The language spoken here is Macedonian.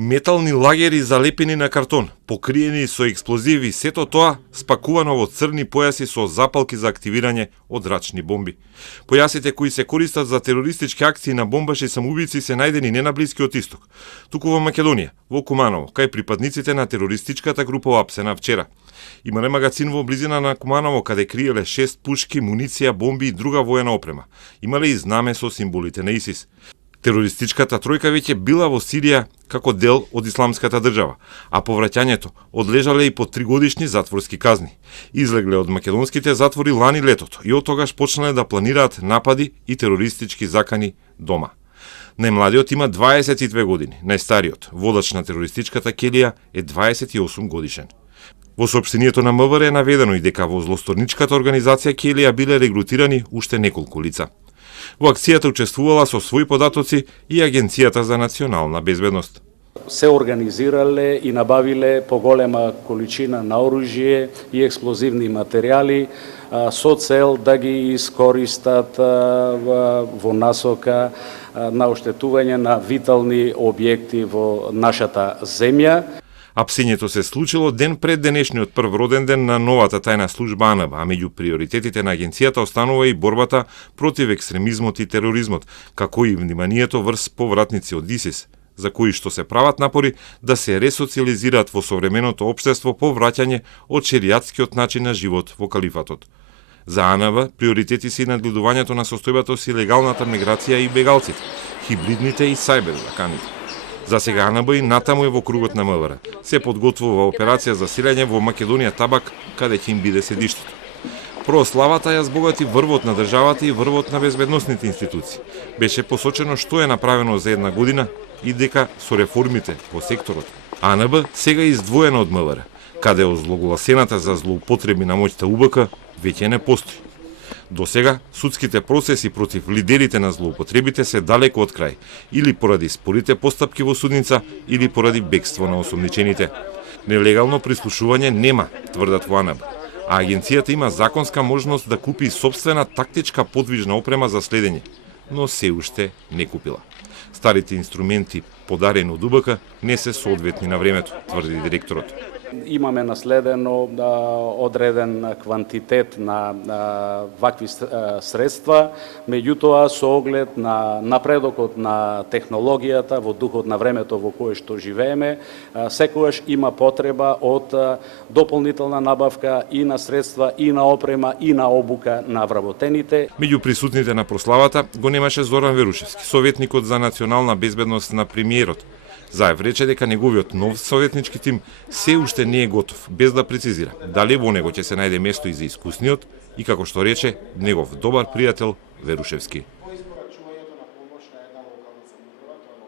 Метални лагери залепени на картон, покриени со експлозиви, сето тоа спакувано во црни појаси со запалки за активирање од зрачни бомби. Појасите кои се користат за терористички акции на бомбаши и самоубици се најдени не на Блискиот Исток, туку во Македонија, во Куманово, кај припадниците на терористичката група Апсена вчера. Имале магазин во близина на Куманово, каде криеле 6 пушки, муниција, бомби и друга воена опрема. Имале и знаме со символите на ИСИС. Терористичката тројка веќе била во Сирија како дел од исламската држава, а по враќањето одлежале и по 3-годишни затворски казни. Излегле од македонските затвори лани летото и од тогаш почнале да планираат напади и терористички закани дома. Најмладиот има 22 години, најстариот, водач на терористичката келија, е 28 годишен. Во соопштението на МВР е наведено и дека во злосторничката организација келија биле регрутирани уште неколку лица. Во акцијата учествувала со своји податоци и Агенцијата за национална безбедност. Се организирале и набавиле поголема количина на оружје и експлозивни материјали со цел да ги искористат во насока на оштетување на витални објекти во нашата земја. Апсењето се случило ден пред денешниот прв роден ден на новата тајна служба АНБ, а меѓу приоритетите на агенцијата останува и борбата против екстремизмот и тероризмот, како и вниманието врз повратници од ИСИС, за кои што се прават напори да се ресоциализираат во современото општество по враќање од шеријатскиот начин на живот во калифатот. За АНБ приоритети се и надгледувањето на состојбата со илегалната миграција и бегалците, хибридните и сајбер атаканите. За сега АНБ и натаму е во кругот на МВР. Се подготвува операција за силење во Македонија Табак, каде ќе им биде седиштето. Прославата ја збогати врвот на државата и врвот на безбедносните институции. Беше посочено што е направено за една година и дека со реформите во секторот АНБ сега е издвоена од МВР, каде озлогласената за злоупотреби на моќта УБК веќе не постои. До сега, судските процеси против лидерите на злоупотребите се далеко од крај, или поради спорите постапки во судница, или поради бегство на осомничените. Нелегално прислушување нема, тврдат во АНБ, а агенцијата има законска можност да купи собствена тактичка подвижна опрема за следење, но се уште не купила. Старите инструменти, подарени од УБК, не се соодветни на времето, тврди директорот. Имаме наследено одреден квантитет на вакви средства, меѓутоа со оглед на напредокот на технологијата во духот на времето во кое што живееме, секогаш има потреба од дополнителна набавка и на средства, и на опрема, и на обука на вработените. Меѓу присутните на прославата го немаше Зоран Верушевски, советникот за национална безбедност на премиерот. Заев рече дека неговиот нов советнички тим се уште не е готов, без да прецизира дали во него ќе се најде место и за искусниот и, како што рече, негов добар пријател Верушевски.